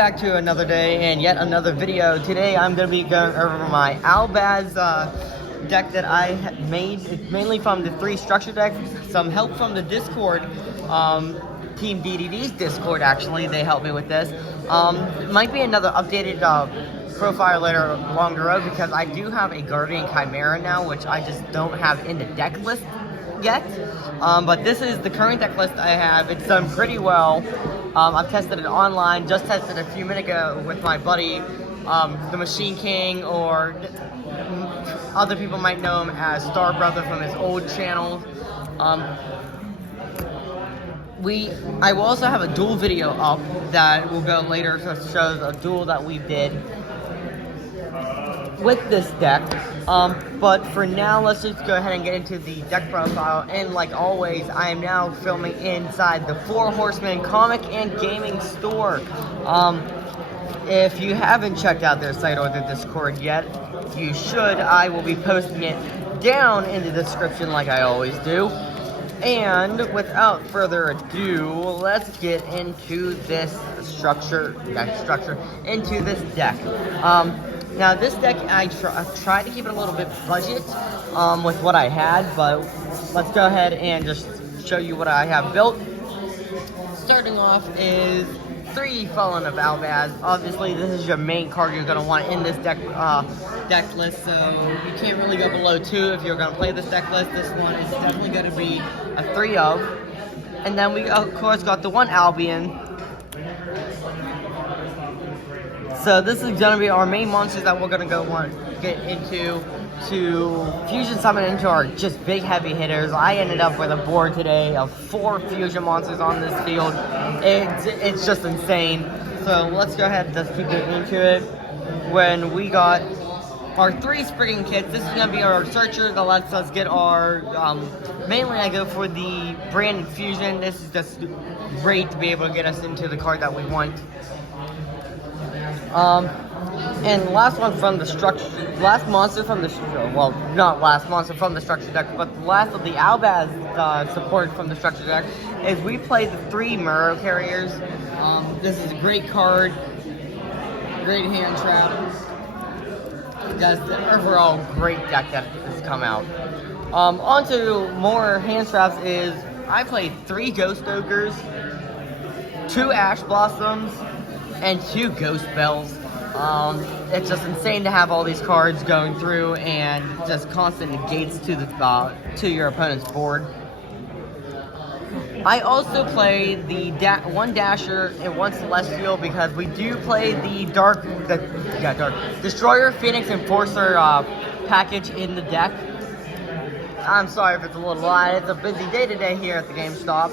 back to another day and yet another video. Today I'm going to be going over my Albaz deck that I made. It's mainly from the 3 structure decks. Some help from the Discord, Team DDD's Discord actually. They helped me with this. It might be another updated profile later along the road because I do have a Guardian Chimera now, which I just don't have in the deck list yet. But this is the current deck list I have. It's done pretty well. I've tested it online, just tested it a few minutes ago with my buddy, the Machine King, or other people might know him as Star Brother from his old channel. I will also have a duel video up that will go later to show a duel that we did with this deck. But for now, let's just go ahead and get into the deck profile. And like always, I am now filming inside the 4 Horsemen comic and gaming store. If you haven't checked out their site or their Discord yet, you should. I will be posting it down in the description like I always do. And without further ado, let's get into this into this deck. Now this deck, I tried to keep it a little bit budget with what I had, but let's go ahead and just show you what I have built. Starting off is 3 Fallen of Albaz. Obviously, this is your main card you're going to want in this deck list, so you can't really go below 2 if you're going to play this deck list. This one is definitely going to be a 3 of. And then we, of course, got the 1 Albion. So this is going to be our main monsters that we're going to want to get into to fusion summon into our just big heavy hitters. I ended up with a board today of 4 fusion monsters on this field. It's just insane. So let's go ahead and just keep getting into it. When we got our 3 sprigging kits, this is going to be our searcher that lets us get our, mainly I go for the branded fusion. This is just great to be able to get us into the card that we want. And last monster from the structure deck, but the last of the Albaz support from the structure deck is we played the 3 Muro carriers. This is a great card, great hand trap. Just the overall great deck that has come out. On to more hand traps is I played 3 Ghost Ogres, 2 Ash Blossoms, and 2 Ghost Bells. It's just insane to have all these cards going through and just constant negates to your opponent's board. I also play the 1 Dasher and 1 Celestial because we do play the Dark Destroyer, Phoenix, Enforcer package in the deck. I'm sorry if it's a little loud. It's a busy day today here at the GameStop.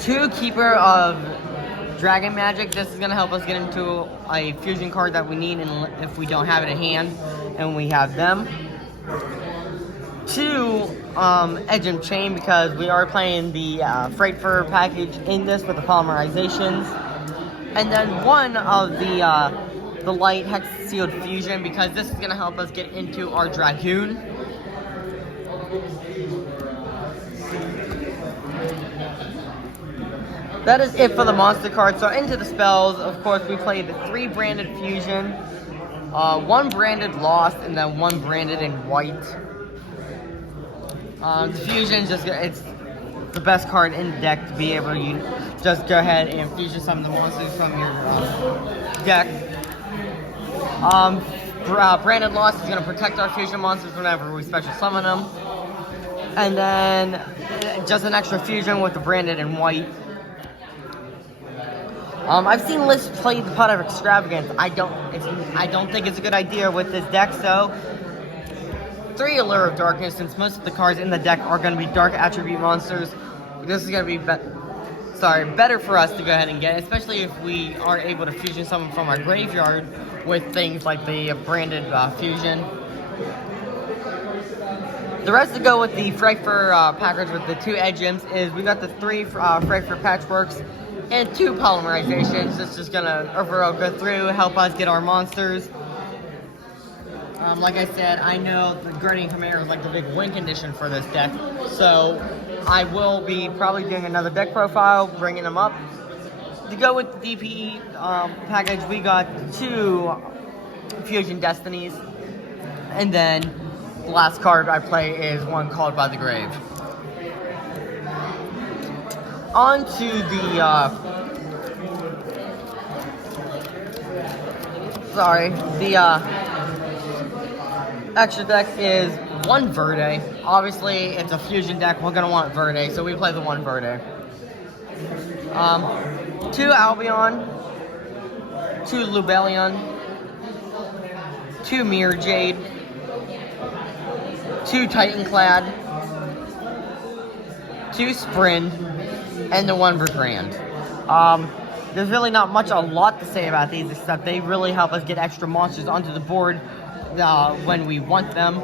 2 Keeper of Dragon Magic. This is going to help us get into a fusion card that we need if we don't have it in hand, and we have them. 2 Edge and Chain because we are playing the Freight Fur package in this with the polymerizations. And then 1 of the Light Hex Sealed Fusion because this is going to help us get into our Dragoon. That is it for the monster cards. So into the spells, of course, we played the 3 branded fusion, 1 branded lost, and then 1 branded in white. The fusion it's the best card in the deck to be able to just go ahead and fusion some of the monsters from your deck. Branded lost is going to protect our fusion monsters whenever we special summon them. And then just an extra fusion with the branded in white. I've seen lists play the Pot of Extravagance. I don't think it's a good idea with this deck, so 3 Allure of Darkness, since most of the cards in the deck are going to be dark attribute monsters. This is going to be better for us to go ahead and get, especially if we are able to fusion summon from our graveyard with things like the branded fusion. The rest to go with the Freight Fur package with the 2 Edge Gems is we got the 3 Freight Fur Patchworks and 2 polymerizations. This is just gonna overall go through, help us get our monsters. Like I said, I know the Guardian Chimera is like the big win condition for this deck, so I will be probably doing another deck profile, bringing them up. to go with the DPE package, we got 2 Fusion Destinies, and then the last card I play is one called By the Grave. On to the extra deck is 1 Verde. Obviously, it's a fusion deck. We're gonna want Verde, so we play the 1 Verde. 2 Albion, 2 Lubellion, 2 Mirror Jade, 2 Titanclad, 2 Sprint, and the 1 Bertrand. There's really not a lot to say about these, except they really help us get extra monsters onto the board when we want them.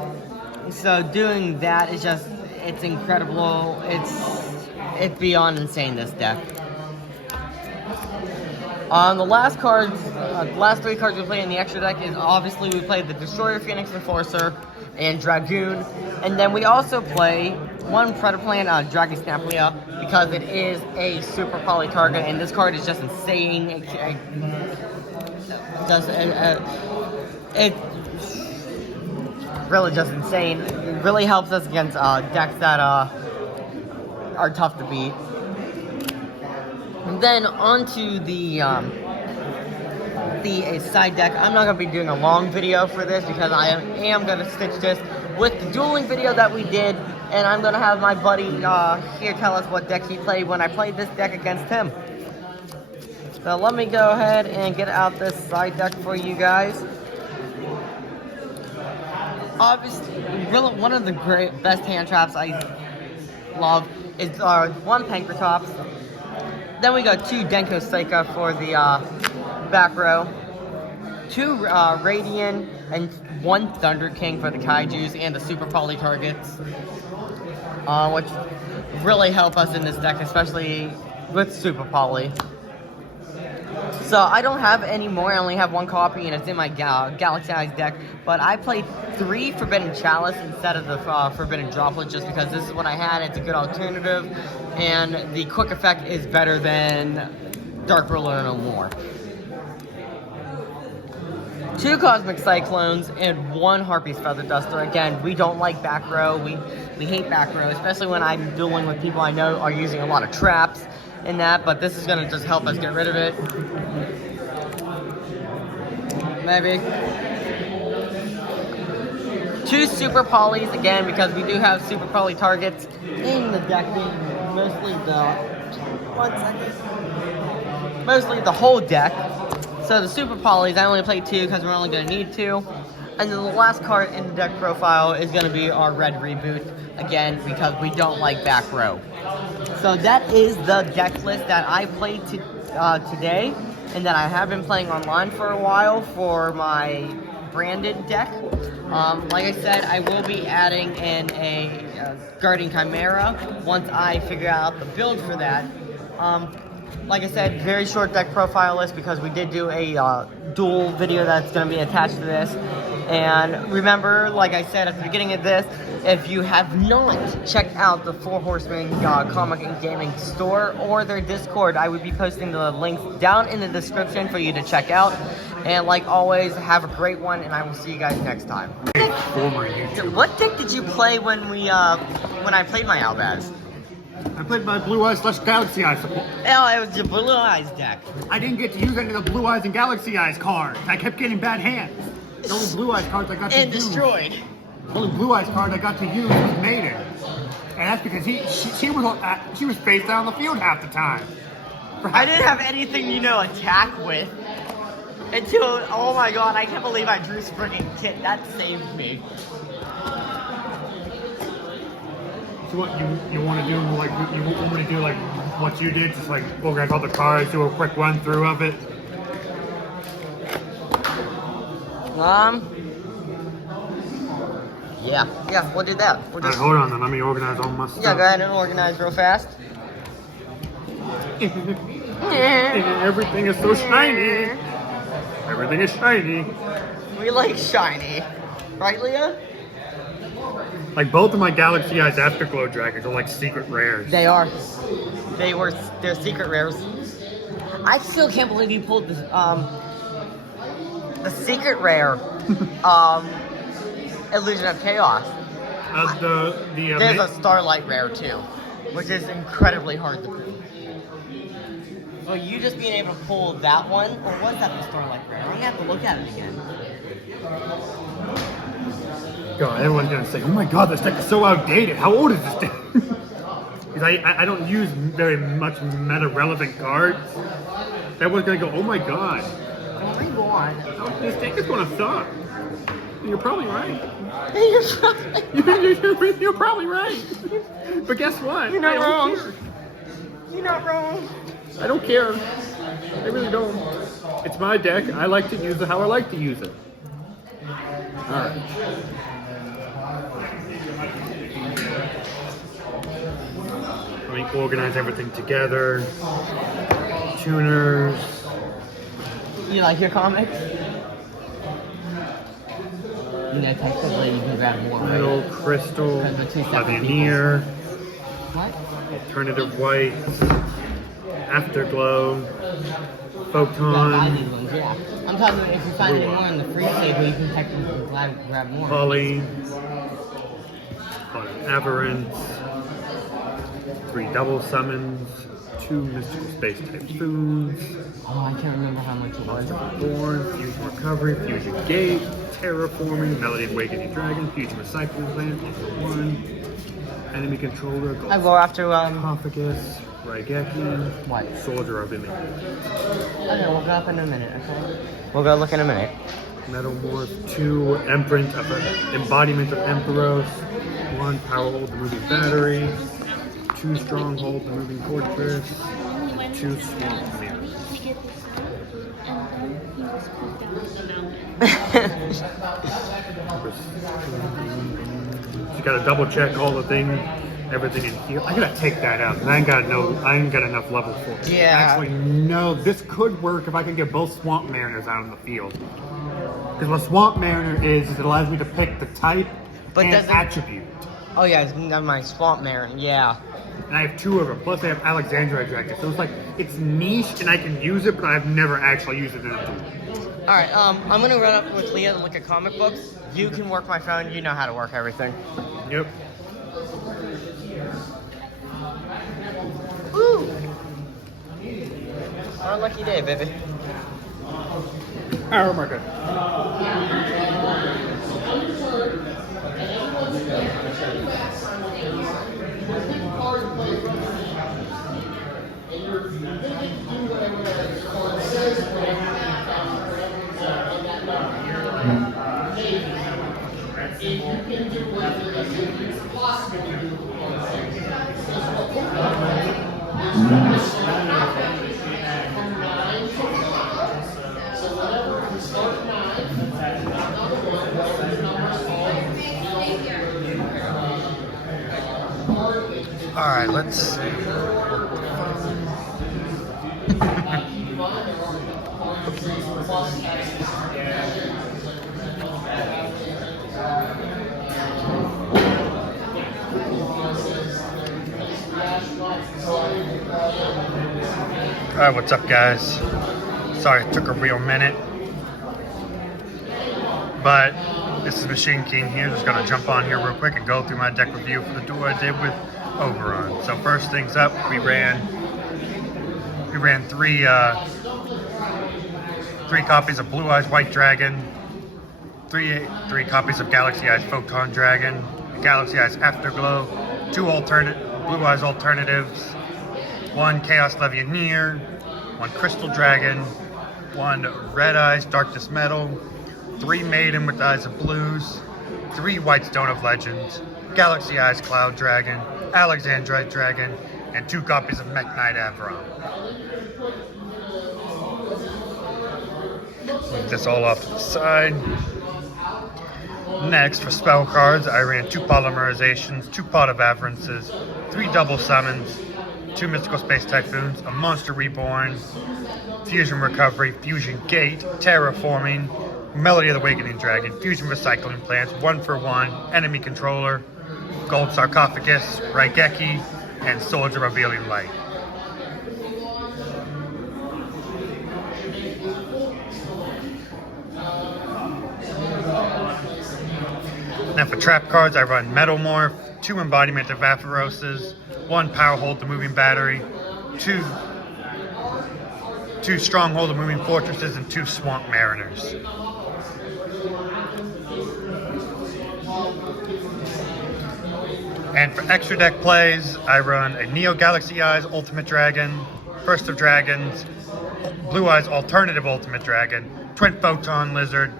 So doing that is just, it's incredible. It's beyond insane, this deck. The last cards, the last 3 cards we play in the extra deck is obviously we play the Destroyer, Phoenix Enforcer, and Dragoon. And then we also play 1 Predaplan, Dragon Snaplia, because it is a super poly target, and this card is just insane. It really just insane. It really helps us against decks that are tough to beat. And then onto the side deck. I'm not going to be doing a long video for this because I am going to stitch this with the dueling video that we did, and I'm going to have my buddy here tell us what deck he played when I played this deck against him. So let me go ahead and get out this side deck for you guys. Obviously, really, one of the best hand traps I love is 1 Pankratops. Then we got 2 Denko Seika for the back row, 2 Radiant, and 1 Thunder King for the Kaijus and the super poly targets, which really help us in this deck, especially with super poly. So I don't have any more. I only have 1 copy, and it's in my Galaxy Eyes deck. But I played 3 Forbidden Chalice instead of the Forbidden Droplet, just because this is what I had. It's a good alternative, and the quick effect is better than Dark Ruler No More. 2 Cosmic Cyclones and 1 Harpy's Feather Duster. Again, we don't like back row. We hate back row, especially when I'm dueling with people I know are using a lot of traps in that, but this is going to just help us get rid of it. Maybe. 2 Super Polys, again, because we do have Super Poly targets in the deck, mostly the whole deck. So the Super Polys, I only played 2 because we're only going to need 2. And then the last card in the deck profile is going to be our Red Reboot, again, because we don't like back row. So that is the deck list that I played today, and that I have been playing online for a while for my branded deck. Like I said, I will be adding in a Guardian Chimera once I figure out the build for that. Like I said, very short deck profile list because we did do a duel video that's going to be attached to this. And remember, like I said at the beginning of this, if you have not checked out the 4 Horsemen comic and gaming store or their Discord, I would be posting the links down in the description for you to check out. And like always, have a great one, and I will see you guys next time. What deck did you play when I played my Albaz? I played my Blue Eyes / Galaxy Eyes. Oh, it was your Blue Eyes deck. I didn't get to use any of the Blue Eyes and Galaxy Eyes cards. I kept getting bad hands. The only Blue Eyes cards I got to use. And destroyed. The only Blue Eyes card I got to use was Maiden. And that's because she was face down on the field half the time. I didn't have anything, attack with. Until, oh my god, I can't believe I drew Springing Kit. That saved me. So what, you want to do, like, you want me to do, like, what you did? Just, like, organize all the cards, do a quick run-through of it? Yeah, we'll do that. Alright, hold on then, let me organize all my stuff. Yeah, go ahead and organize real fast. Everything is so shiny. Everything is shiny. We like shiny. Right, Leah? Like, both of my Galaxy Eyes Afterglow Dragons are like secret rares. They are. They're secret rares. I still can't believe you pulled this, the secret rare, Illusion of Chaos. There's a Starlight rare too, which is incredibly hard to pull. So you just being able to pull that one, or was that the Starlight rare? I'm gonna have to look at it again. God, everyone's gonna say, "Oh my God, this deck is so outdated. How old is this deck?" Because I don't use very much meta-relevant cards. Everyone's gonna go, "Oh my God, Reborn. this deck is gonna suck." And you're probably right. You're probably right. But guess what? You're not wrong. Care. You're not wrong. I don't care. I really don't. It's my deck. I like to use it how I like to use it. Alright. Let me organize everything together. Tuners. You like your comics? You know, technically you can grab more. Metal, Right? crystal, Because we're two separate Lavineer, What? alternative whites, afterglow, You gotta buy photon, these ones, yeah. I'm talking about if you find any more in the free table, you can technically grab more. poly, aberrant, 3 double summons, 2 mystical space typhoons, Oh, I can't remember how much it was. Born, Fusion Recovery, Fusion Gate, Terraforming, Melody of Awakening Dragon, Fusion Recycling Plant, 1, Enemy Controller, I go after, Sarcophagus, Raigeki, what? Soldier of Image, Okay, we'll go up in a minute, okay? We'll go look in a minute. Metalmorph, 2 Imprint of Embodiment of Emperos, 1 Powerhold, the Moving Battery, 2 Stronghold, the Moving Fortress, 2 Swamp Mirror. You gotta double check all the things, everything in here. I gotta take that out. And I ain't got enough level for it. Yeah. Actually, no, this could work if I can get both Swamp Mariners out in the field. Because what Swamp Mariner is it allows me to pick the type and attribute. Oh yeah, never mind, Swamp Marin, yeah. And I have 2 of them. Plus I have Alexandrite Dragon. So it's like, it's niche and I can use it, but I've never actually used it in a duel. Alright, I'm gonna run up with Leah to look at comic books. You can work my phone, you know how to work everything. Yep. Woo! Our lucky day, baby. Oh my god. Alright, let's see. Alright, what's up guys? Sorry it took a real minute. But this is Machine King here, just gonna jump on here real quick and go through my deck review for the duel I did with Oberon. So first things up, we ran 3 copies of Blue Eyes White Dragon, 3 copies of Galaxy Eyes Photon Dragon, Galaxy Eyes Afterglow, 2 Blue Eyes Alternatives, 1 Chaos Levianeer, 1 Crystal Dragon, 1 Red Eyes Darkness Metal, 3 Maiden with Eyes of Blues, 3 White Stone of Legends, Galaxy Eyes Cloud Dragon, Alexandrite Dragon, and 2 copies of Mech Knight Averron. Move this all off to the side. Next, for spell cards, I ran 2 Polymerizations, 2 Pot of Avarices, 3 Double Summons, 2 Mystical Space Typhoons, a Monster Reborn, Fusion Recovery, Fusion Gate, Terraforming, Melody of the Awakening Dragon, Fusion Recycling Plants, 1 for 1, Enemy Controller, Gold Sarcophagus, Raigeki, and Soldier Revealing Light. Now for trap cards, I run Metalmorph, 2 Embodiment of Aphoroses, 1 Powerhold the Moving Battery, 2 Stronghold the Moving Fortresses, and 2 Swamp Mariners. And for extra deck plays, I run a Neo Galaxy Eyes Ultimate Dragon, Burst of Dragons, Blue Eyes Alternative Ultimate Dragon, Twin Photon Lizard,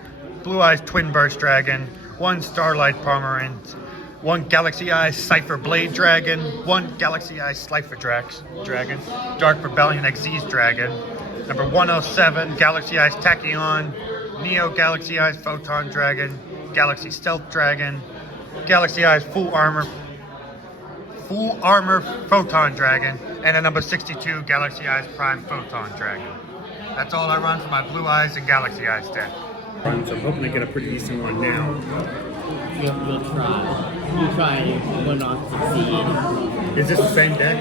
Blue Eyes Twin Burst Dragon, 1 Starlight Pomerant, 1 Galaxy Eyes Cypher Blade Dragon, 1 Galaxy Eyes Slifer Dragon, Dark Rebellion Xyz Dragon, number 107 Galaxy Eyes Tachyon, Neo Galaxy Eyes Photon Dragon, Galaxy Stealth Dragon, Galaxy Eyes Full Armor Photon Dragon, and a number 62 Galaxy Eyes Prime Photon Dragon. That's all I run for my Blue Eyes and Galaxy Eyes deck. So I'm hoping to get a pretty decent one now. You'll try. You try and you will not succeed. Is this the same deck?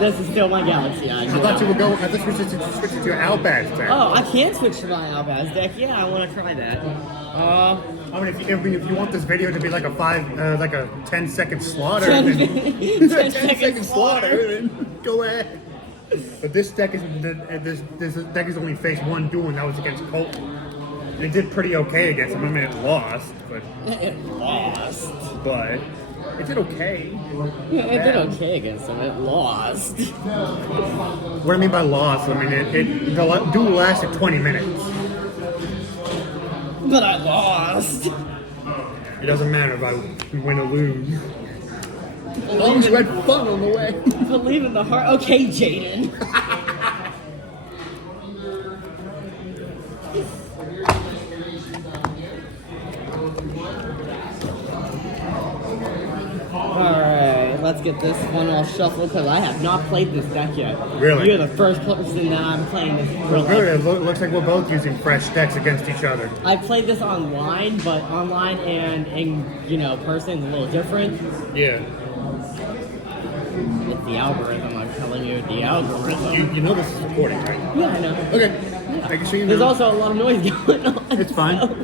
This is still my Galaxy Eye. I thought you would go. I thought you were switch it to your Albaz deck. Oh, I can switch to my Albaz deck. Yeah, I want to try that. I mean, if you want this video to be like a 10-second slaughter, 10 then 10-second slaughter, then go ahead. But this deck is only faced 1 duel, and that was against Colton. And it did pretty okay against him. I mean, it lost, but It lost. but it did okay. Yeah, it did okay against him. It lost. What I mean by loss, I mean the duel lasted 20 minutes. But I lost. It doesn't matter if I win or lose. As long as you had fun on the way. Believe in the heart. Okay, Jaden. Alright, let's get this one all shuffled because I have not played this deck yet. Really? You're the first person that I'm playing this Well, for. good. It looks like we're both using fresh decks against each other. I played this online, but online and in person is a little different. Yeah. It's the algorithm, I'm telling you, the algorithm. You know this is recording, right? Yeah, I know. Okay. I can see you There's now. also a lot of noise going on. It's fine. so-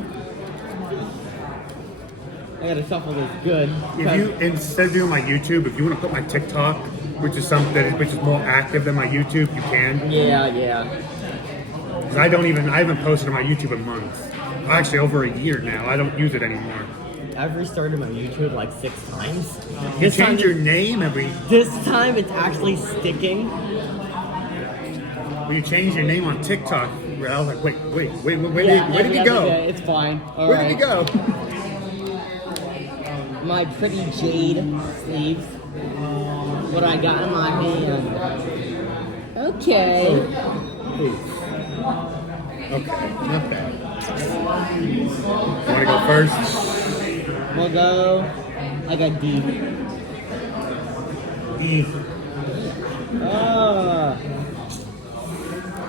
I gotta shuffle this good. If you instead of doing my YouTube, if you want to put my TikTok, which is more active than my YouTube, you can. Yeah. 'Cause I haven't posted on my YouTube in months. Actually, over a year now. I don't use it anymore. I've restarted my YouTube like 6 times. You This time change your name This time it's actually sticking. when you change your name on TikTok. I was like, wait, where Yeah, did you every go? day, it's fine. Where did you go? My pretty jade sleeves. What I got in my hand. Okay. Okay, not bad. Want to go first? We'll go. I got D. E.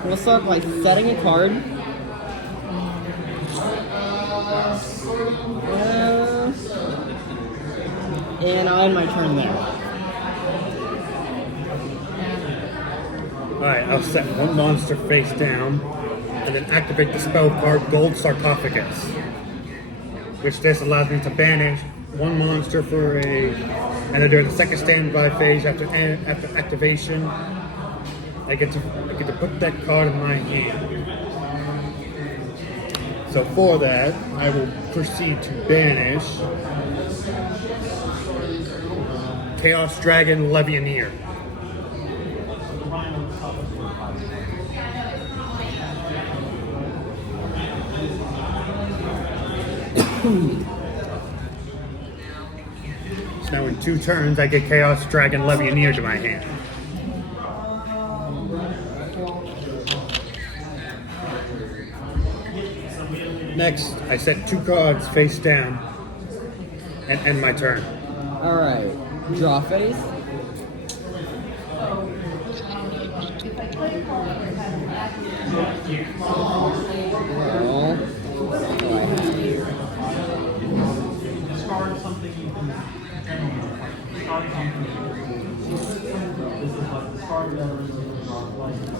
We'll start by setting a card. And I'll end my turn there. Alright, I'll set 1 monster face down, and then activate the spell card Gold Sarcophagus. Which this allows me to banish 1 monster for and then during the second standby phase after activation, I get to put that card in my hand. So for that, I will proceed to banish Chaos Dragon Levianeer. So now in 2 turns, I get Chaos Dragon Levianeer to my hand. Next, I set 2 cards face down and end my turn. Alright. Draw phase. Well, what do I have here?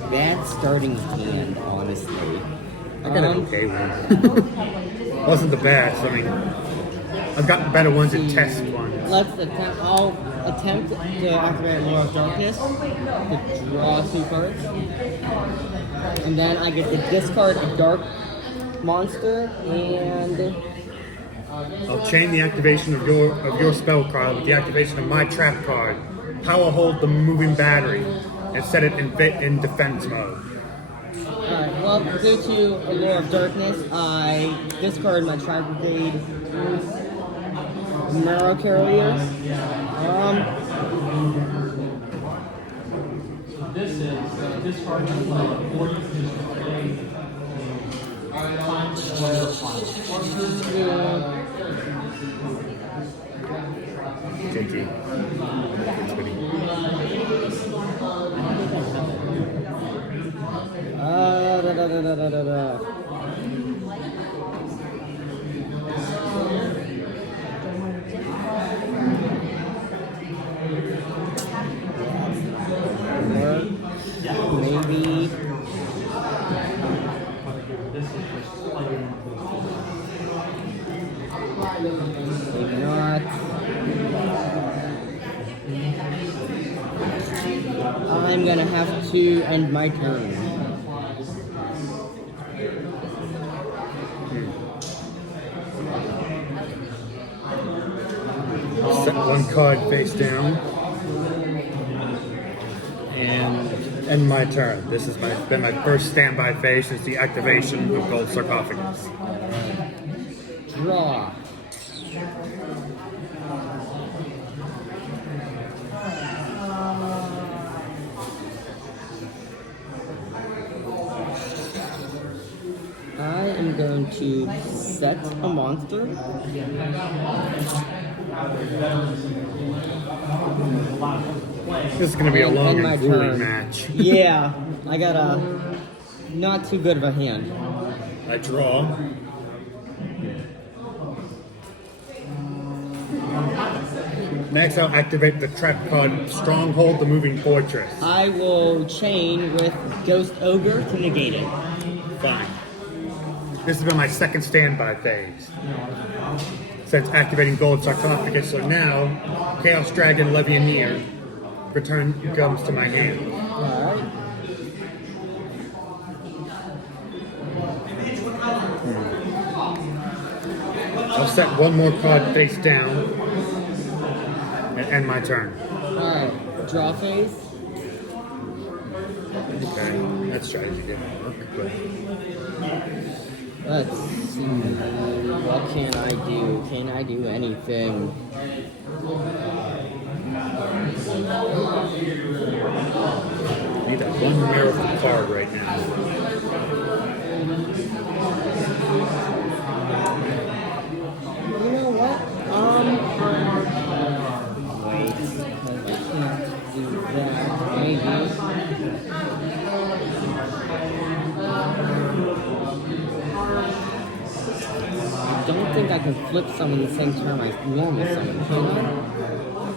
Bad starting hand, honestly. I got an okay one. Wasn't the best. I mean, I've gotten better ones at test ones. Let's attempt. I'll attempt to activate Lure of Darkness to draw 2 cards, and then I get to discard a dark monster, and I'll chain the activation of your spell card with the activation of my trap card. Power hold the moving battery and set it in defense mode. alright. Well, due to Allure of Darkness, I discard my Tri-Brigade Marrow Carrier. This is discard number 40 JT. Maybe. Maybe not. I'm gonna have to end my turn. Set 1 card face down. And end my turn. This has been my first standby phase since the activation of Gold Sarcophagus. Draw. I am going to set a monster. This is going to be a long End my and grueling turn. match. Yeah, I got a not too good of a hand. I draw. Next, I'll activate the trap card Stronghold the Moving Fortress. I will chain with Ghost Ogre to negate it. Fine. This has been my second standby phase. Since activating Gold Sarcophagus, so now Chaos Dragon Levianeer return comes to my hand. Alright. I'll set 1 more card face down and end my turn. Alright. Draw phase. Okay, that strategy didn't work, but Let's see. What can I do? Can I do anything? I need that 1 miracle card right now. You know what? Wait. I can't do that. Maybe. I don't think I can flip summon the same turn I normal summon, can I?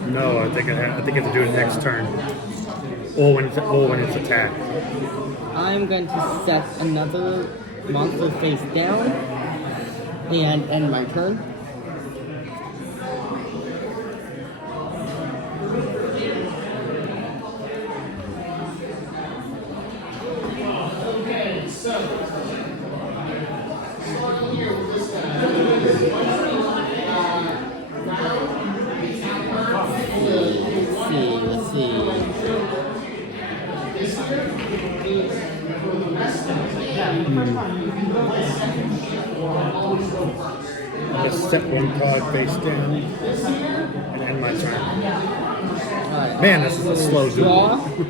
No, I think I have to do it next turn. Or when it's attacked. I'm going to set another monster face down and end my turn. Let's see. I'll just set 1 card face down and end my turn. Alright. Man, this is a slow Draw. duel.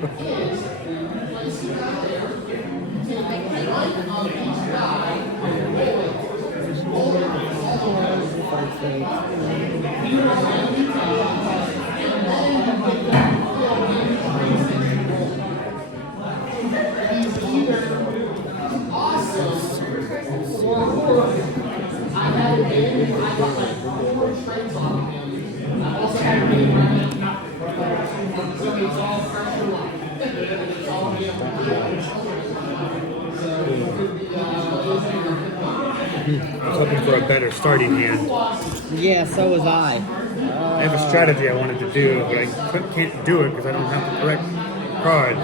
I was hoping for a better starting hand. Yeah, so was I. I have a strategy I wanted to do, but I can't do it because I don't have the correct cards.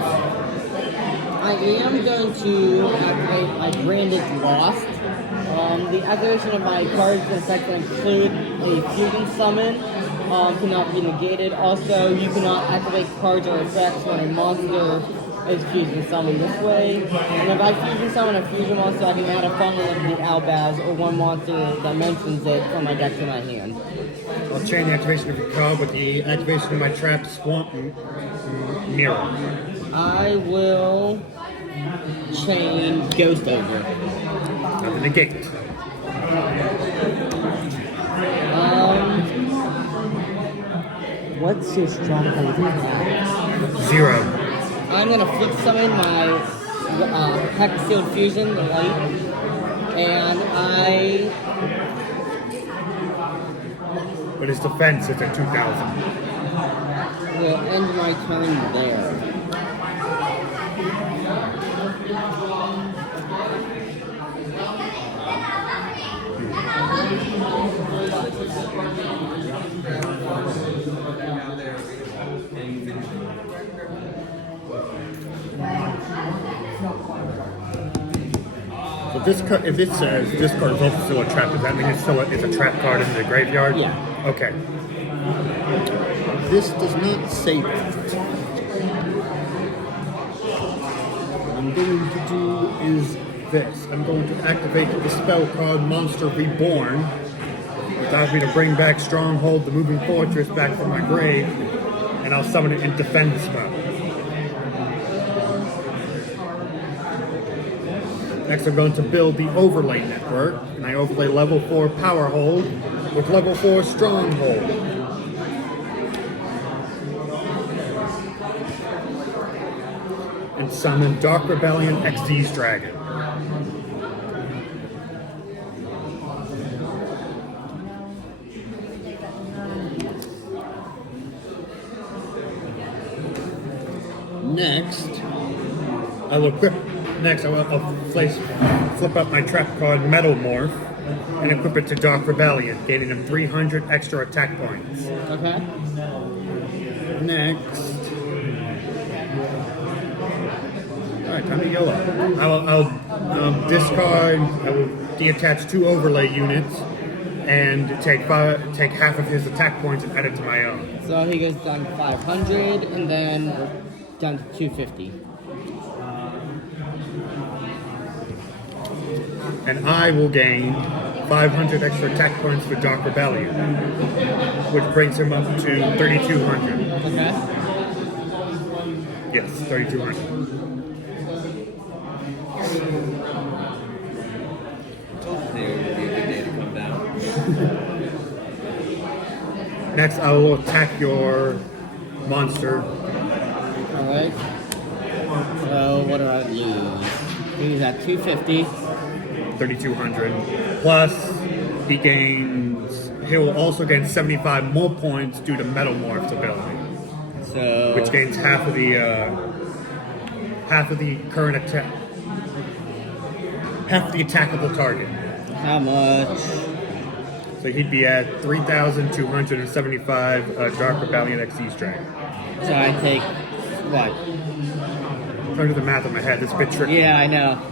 I am going to activate my branded Lost. The activation of my cards and effects that include a fusion summon cannot be negated. Also, you cannot activate cards or effects when a monster is fusion summoned this way. And if I fusion summon a fusion monster, I can add a funnel of the Albaz or one monster that mentions it from my deck to my hand. I'll chain the activation of your card with the activation of my trap swamp mirror. I will chain Ghost over. Now the negate. What's your stronghold? 0. I'm gonna flip summon my Hex Sealed Fusion, the light, and I But his defense is at 2,000. will end my turn there. So if it says this card is also still a trap, does that mean it's a trap card in the graveyard? Yeah. Okay. This does not say that. What I'm going to do is This. I'm going to activate the spell card Monster Reborn, which allows me to bring back Stronghold, the Moving Fortress, back from my grave, and I'll summon it in defense mode. Next, I'm going to build the Overlay Network, and I overlay level 4 Power Hold with level 4 Stronghold. And summon Dark Rebellion XD's Dragon. next. I will equip. Next, I'll flip up my trap card Metal Morph and equip it to Dark Rebellion, gaining him 300 extra attack points. Okay. Next. Alright, time to YOLO. I'll discard, I will deattach 2 overlay units and take half of his attack points and add it to my own. So he goes down to 500 and then down to 250. And I will gain 500 extra attack points for Dark Rebellion, which brings him up to 3,200. Okay. Yes, 3,200. Today would be a good day to come down. Next, I will attack your monster. Alright. So what do I lose? He's at 250. 3,200. Plus, he'll also gain 75 more points due to Metal Morph's ability, So which gains half of the current attack, half the attackable target. how much? So he'd be at 3,275 Dark Rebellion XC's Dragon. So I take what? I'm trying to do the math in my head. It's a bit tricky. Yeah, I know.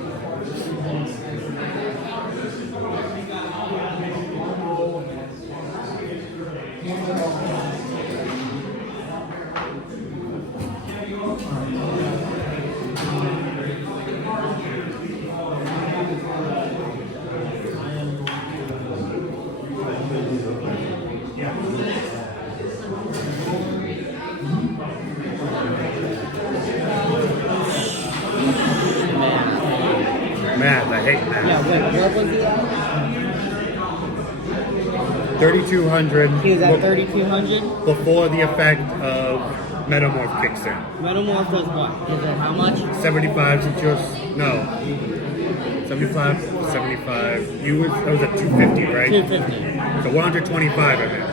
Math, I hate math. Yeah, wait, what was he at? 3,200 He was at 3,200. before the effect of Metamorph kicks in. Metamorph does what? Is it how much? 75 to just, no. 75, 75. That was at 250, right? 250. So 125 of it.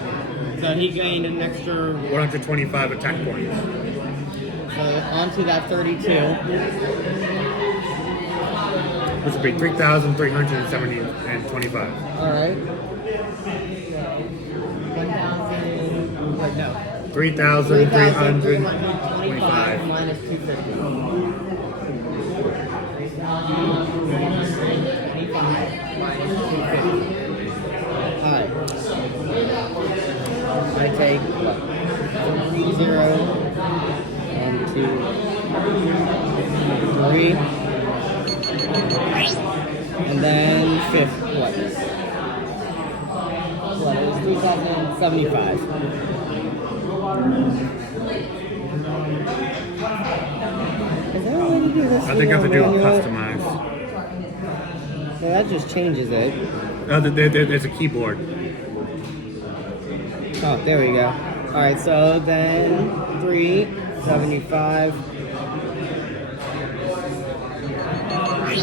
So he gained an extra. 125 attack points. So onto that 32. which would be 3,325. Alright. 1,000. Wait, no. 3,325 minus 250. 3,325 minus 250. Alright. I take what? 0 and 2, 3, and then 5th. What? What? It was 3,075. Is there a way to do this? I think I have to do a manual? customize. Yeah, that just changes it. There's a keyboard. Oh, there we go. Alright, so then 375.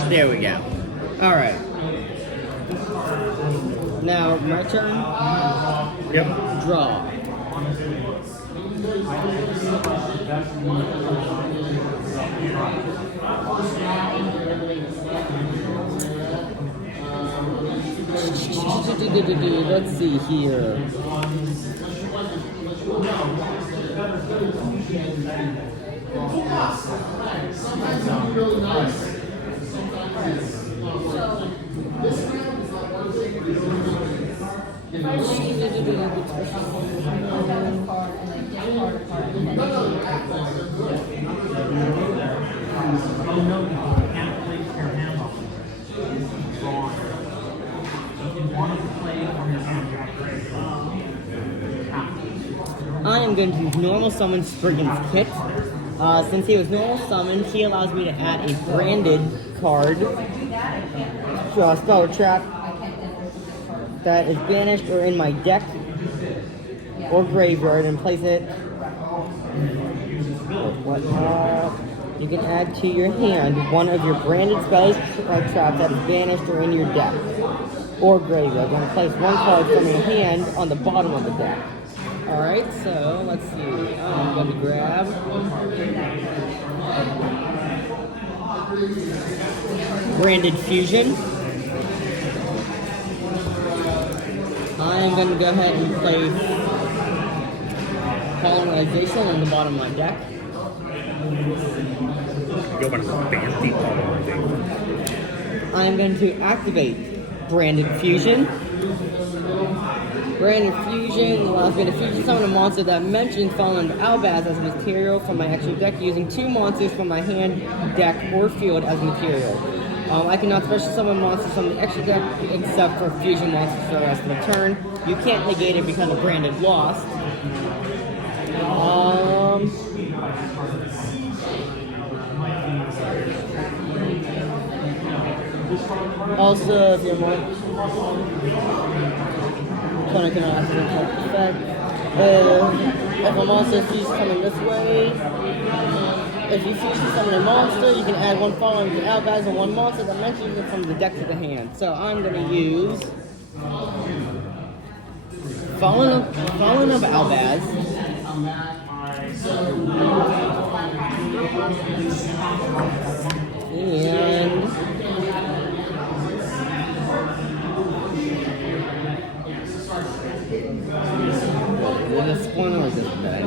There we go. Alright. Now, my turn. Yep. Draw. Let's see here. I am going to use normal summon Spriggan's Kit. Since he was normal summoned, he allows me to add a branded card to a spell trap that is banished or in my deck or graveyard and place it. You can add to your hand one of your branded spells trap that is banished or in your deck or graveyard. Then place one card from your hand on the bottom of the deck. Alright, so let's see. I'm going to grab Branded Fusion. I am going to go ahead and place Colonization on the bottom of my deck. Go by fancy polarization. I am going to activate Branded Fusion. Branded Fusion allows me to fusion summon a monster that mentions falling under Albaz as a material from my extra deck using 2 monsters from my hand, deck, or field as material. I cannot special summon monsters from the extra deck except for fusion monsters for the rest of the turn. You can't negate it because of Branded Lost. Also, if you're more cannot effect. If a monster is coming this way, if you fusion summon a monster, you can add one following to Albaz and one monster that mentions it from the deck to the hand. So I'm going to use Fallen of Albaz. And is this one or is this bad?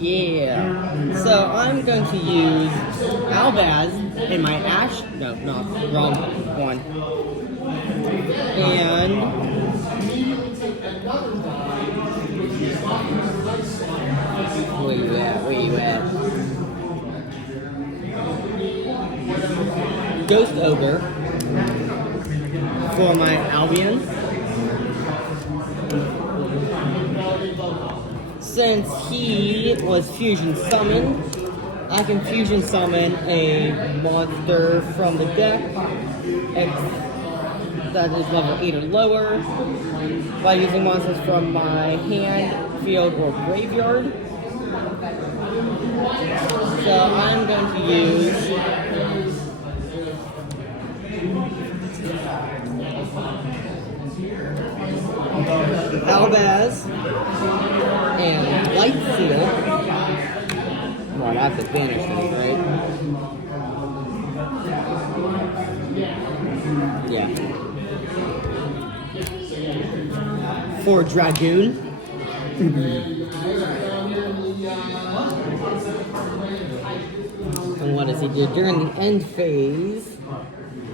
Yeah. So I'm going to use Albaz in my Ash. No, not wrong one. And where you at? Where you at? Ghost Ogre for my Albion. Since he was fusion summoned, I can fusion summon a monster from the deck that is level 8 or lower by using monsters from my hand, field, or graveyard. So I'm going to use Albaz and Light Seal. Well, that's a banish thing, right? Yeah. For Dragoon. And what does he do? During the end phase.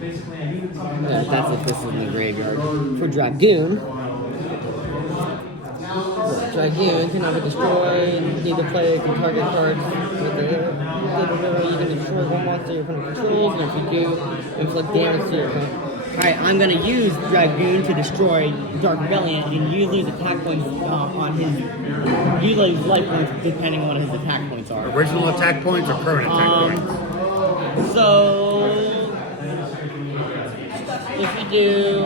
That's if this is in the graveyard. For Dragoon. Dragoon cannot be destroyed. Need to play can target cards with the you can destroy one monster your opponent controls, and if you do, inflict damage to your opponent. Alright, I'm gonna use Dragoon to destroy Dark Rebellion, and you lose attack points on his. You lose life points depending on what his attack points are. Original attack points or current attack points? So if you do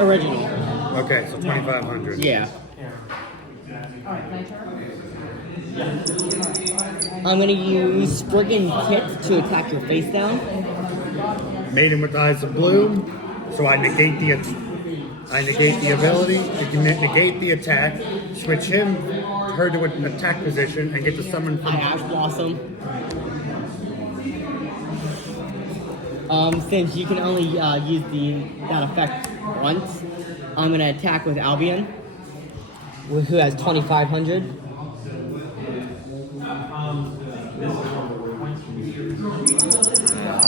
original. Okay, so 2,500. Yeah. I'm gonna use Spriggan Kit to attack your face down. Made him with Eyes of Blue, so I negate the ability, I can negate the attack, switch her to an attack position, and get to summon I from Ash Blossom. Since you can only use that effect once, I'm gonna attack with Albion, who has 2,500.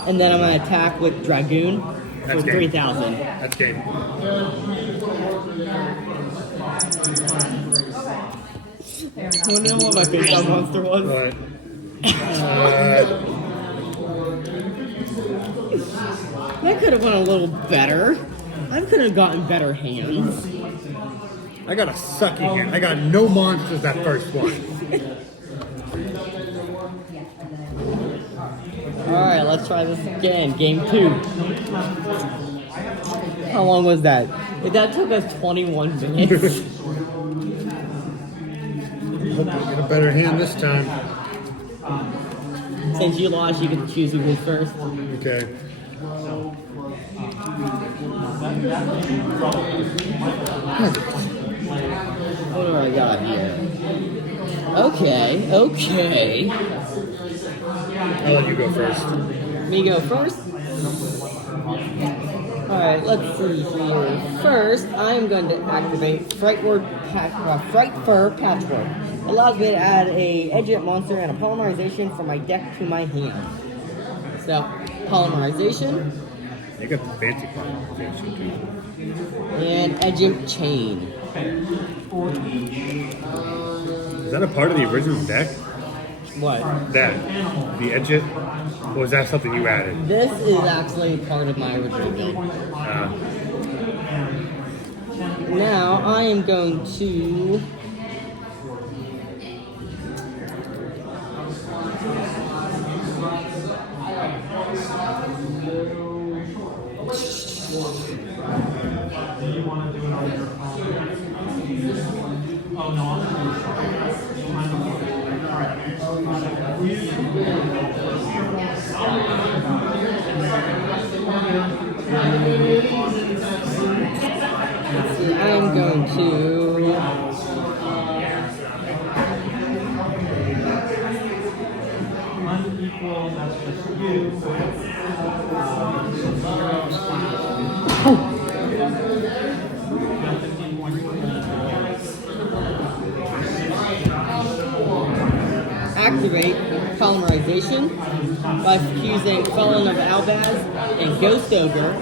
And then I'm gonna attack with Dragoon for That's game. 3,000. That's game. I wonder what my face down monster was. But, That could have went a little better. I could have gotten better hands. I got a sucky hand. I got no monsters that first one. Alright, let's try this again. Game 2. How long was that? That took us 21 minutes. Hope I get a better hand this time. Since you lost, you can choose who goes first. Okay. What do I got here? Okay. I'll let you go first. Me go first? Alright, let's see here. First, I'm going to activate Fright Fur Patchwork. Allows me to add a Edgeit monster and a polymerization from my deck to my hand. So, polymerization. You got the fancy polymerization too. And Edgeit Chain. Is that a part of the original deck? What? That, the Edgeit? Or was that something you added? This is actually part of my original build. Now, I am going to... I'm going to unequal, that's just you. activate polymerization by fusing Felon of Albaz and Ghost Ogre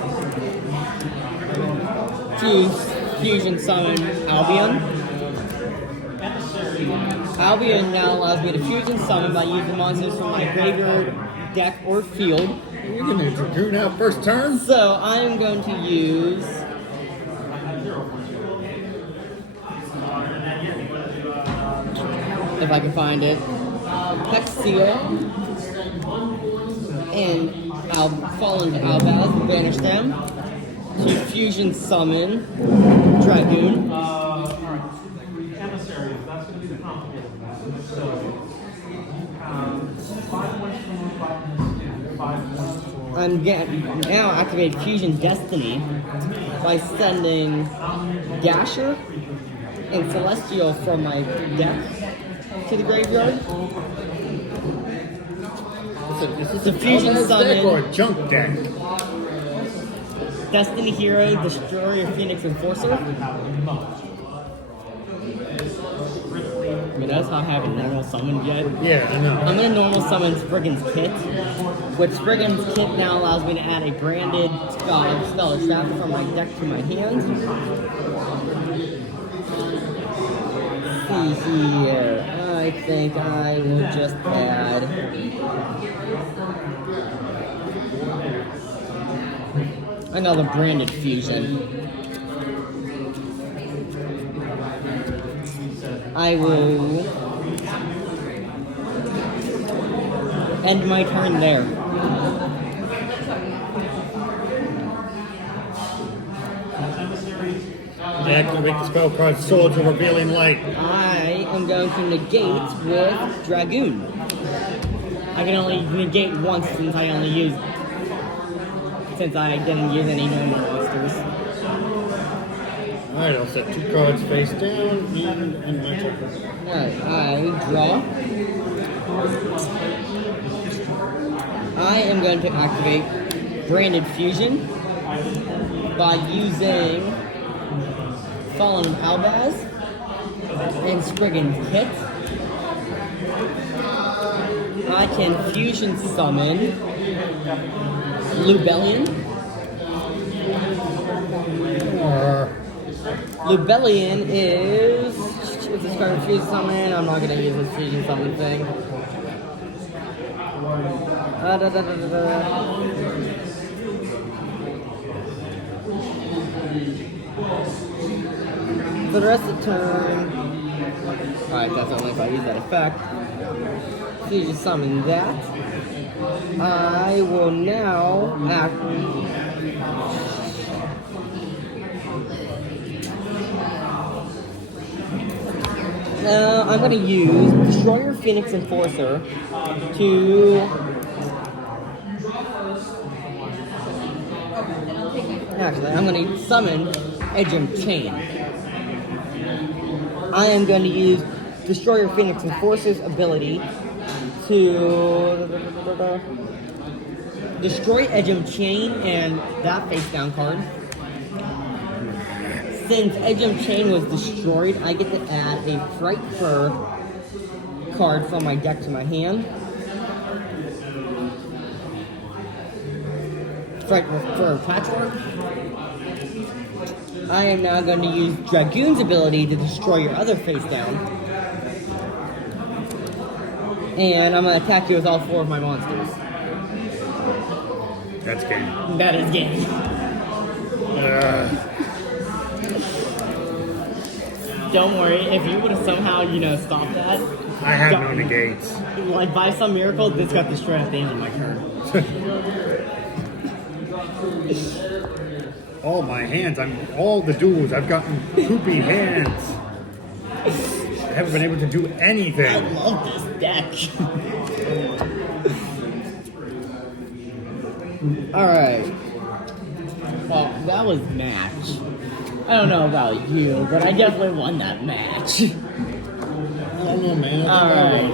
to fusion summon Albion. Albion now allows me to fusion summon by using monsters from my graveyard, deck, or field. You're gonna Dragoon out first turn? So I'm going to use if I can find it, Hex Seal, and Fallen Albaz, banish them. To fusion summon Dragoon. Alright. Emissaries, that's going to be the complicated one. So, you have 5 points for one, 5 points and 5 points for. I'm getting now activate Fusion Destiny by sending Gasher and Celestial from my deck to the graveyard. It's a fusion Albaz deck or summon. a junk deck? Destiny Hero, Destroyer, Phoenix Enforcer. I mean, that's how I haven't normal summoned yet. Yeah, I know. I'm gonna normal summon Spriggan's Kit, which Spriggan's Kit now allows me to add a branded Stellar Trapper from my deck to my hand. See here, I think I will just add another branded fusion. I will end my turn there. Activate the spell card Swords of Revealing Light. I am going to negate with Dragoon. I can only negate once since I didn't use any normal monsters. Alright, I'll set 2 cards face down and end my turn. Alright, I draw. I am going to activate Branded Fusion by using Fallen Albaz and Spriggan's Kit. I can fusion summon Lubellion. Lubellion is if this card fusion summon. I'm not gonna use this fusion summon thing. For the rest of the turn, alright, that's only if I use that effect. Fusion summon that. I will now act. I'm going to use Destroyer Phoenix Enforcer to actually, I'm going to summon Edgem Chain. I am going to use Destroyer Phoenix Enforcer's ability to destroy Edgem Chain and that face down card. Since Edgem Chain was destroyed, I get to add a Fright Fur card from my deck to my hand. Fright Fur Patchwork. I am now going to use Dragoon's ability to destroy your other face down. And I'm going to attack you with all 4 of my monsters. That's game. That is game. Don't worry, if you would have somehow, stopped that. I have no negates. Like, by some miracle, this got destroyed at the end of my turn. All my hands, all the duels, I've gotten poopy hands. I haven't been able to do I anything. love this deck. Alright. Well, that was match. I don't know about you, but I definitely won that match. I don't know, man. Alright.